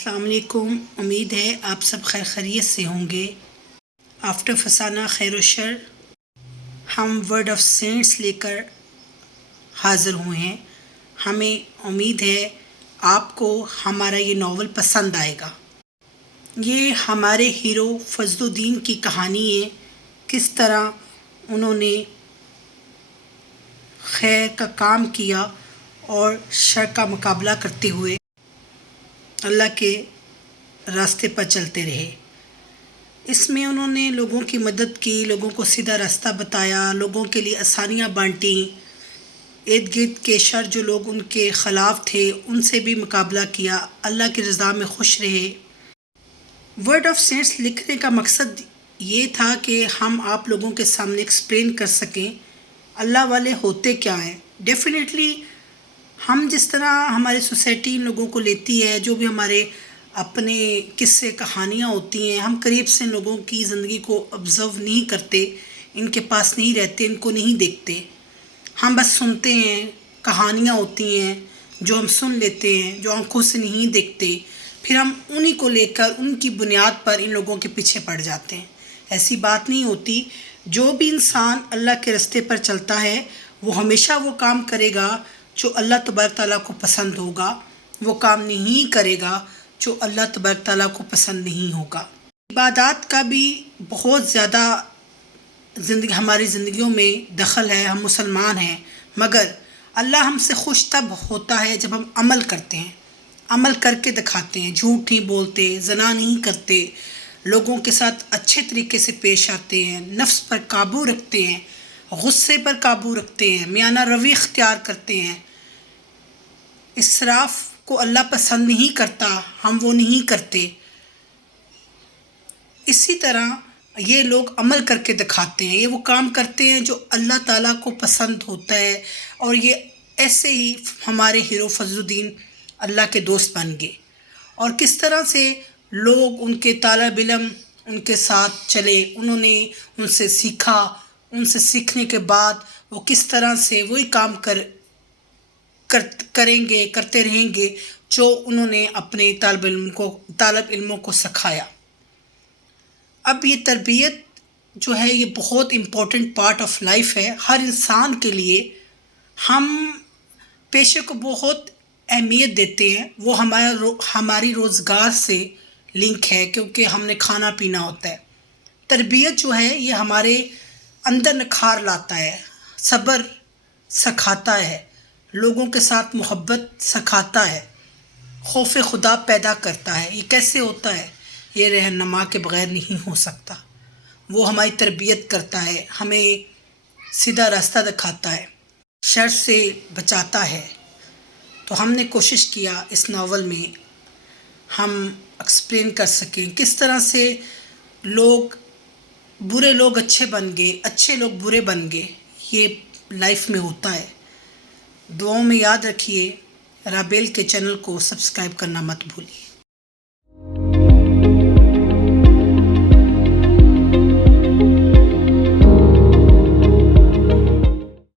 السلام علیکم، امید ہے آپ سب خیر خیریت سے ہوں گے۔ آفٹر فسانہ خیر و شر ہم ورڈ آف سینٹس لے کر حاضر ہوئے ہیں۔ ہمیں امید ہے آپ کو ہمارا یہ ناول پسند آئے گا۔ یہ ہمارے ہیرو فضل الدین کی کہانی ہے، کس طرح انہوں نے خیر کا کام کیا اور شر کا مقابلہ کرتے ہوئے اللہ کے راستے پر چلتے رہے۔ اس میں انہوں نے لوگوں کی مدد کی، لوگوں کو سیدھا راستہ بتایا، لوگوں کے لیے آسانیاں بانٹیں، ارد گرد کے شر جو لوگ ان کے خلاف تھے ان سے بھی مقابلہ کیا، اللہ کی رضا میں خوش رہے۔ ورڈ آف سینٹس لکھنے کا مقصد یہ تھا کہ ہم آپ لوگوں کے سامنے ایکسپلین کر سکیں اللہ والے ہوتے کیا ہیں۔ ڈیفینیٹلی ہم جس طرح ہماری سوسائٹی ان لوگوں کو لیتی ہے، جو بھی ہمارے اپنے قصے کہانیاں ہوتی ہیں، ہم قریب سے لوگوں کی زندگی کو آبزرو نہیں کرتے، ان کے پاس نہیں رہتے، ان کو نہیں دیکھتے، ہم بس سنتے ہیں۔ کہانیاں ہوتی ہیں جو ہم سن لیتے ہیں، جو آنکھوں سے نہیں دیکھتے، پھر ہم انہی کو لے کر ان کی بنیاد پر ان لوگوں کے پیچھے پڑ جاتے ہیں۔ ایسی بات نہیں ہوتی۔ جو بھی انسان اللہ کے راستے پر چلتا ہے وہ ہمیشہ وہ کام کرے گا جو اللہ تبارک تعالیٰ کو پسند ہوگا، وہ کام نہیں کرے گا جو اللہ تبارک تعالیٰ کو پسند نہیں ہوگا۔ عبادات کا بھی بہت زیادہ ہماری زندگیوں میں دخل ہے، ہم مسلمان ہیں، مگر اللہ ہم سے خوش تب ہوتا ہے جب ہم عمل کرتے ہیں، عمل کر کے دکھاتے ہیں، جھوٹ نہیں بولتے، زنا نہیں کرتے، لوگوں کے ساتھ اچھے طریقے سے پیش آتے ہیں، نفس پر قابو رکھتے ہیں، غصے پر قابو رکھتے ہیں، میانہ روی اختیار کرتے ہیں۔ اسراف کو اللہ پسند نہیں کرتا، ہم وہ نہیں کرتے۔ اسی طرح یہ لوگ عمل کر کے دکھاتے ہیں، یہ وہ کام کرتے ہیں جو اللہ تعالیٰ کو پسند ہوتا ہے، اور یہ ایسے ہی ہمارے ہیرو فضل الدین اللہ کے دوست بن گئے۔ اور کس طرح سے لوگ ان کے طالب علم ان کے ساتھ چلے، انہوں نے ان سے سیکھا، ان سے سیکھنے کے بعد وہ کس طرح سے وہی کام کرتے رہیں گے جو انہوں نے اپنے طالب علموں کو سکھایا۔ اب یہ تربیت جو ہے یہ بہت امپورٹنٹ پارٹ آف لائف ہے ہر انسان کے لیے۔ ہم پیشے کو بہت اہمیت دیتے ہیں، وہ ہماری روزگار سے لنک ہے، کیونکہ ہم نے کھانا پینا ہوتا ہے۔ تربیت جو ہے یہ ہمارے اندر نکھار لاتا ہے، صبر سکھاتا ہے، لوگوں کے ساتھ محبت سکھاتا ہے، خوف خدا پیدا کرتا ہے۔ یہ کیسے ہوتا ہے؟ یہ رہنما کے بغیر نہیں ہو سکتا۔ وہ ہماری تربیت کرتا ہے، ہمیں سیدھا راستہ دکھاتا ہے، شر سے بچاتا ہے۔ تو ہم نے کوشش کیا اس ناول میں ہم ایکسپلین کر سکیں کس طرح سے برے لوگ اچھے بن گئے، اچھے لوگ برے بن گئے۔ یہ لائف میں ہوتا ہے۔ دعاؤں میں یاد رکھیے، رابیل کے چینل کو سبسکرائب کرنا مت بھولیے۔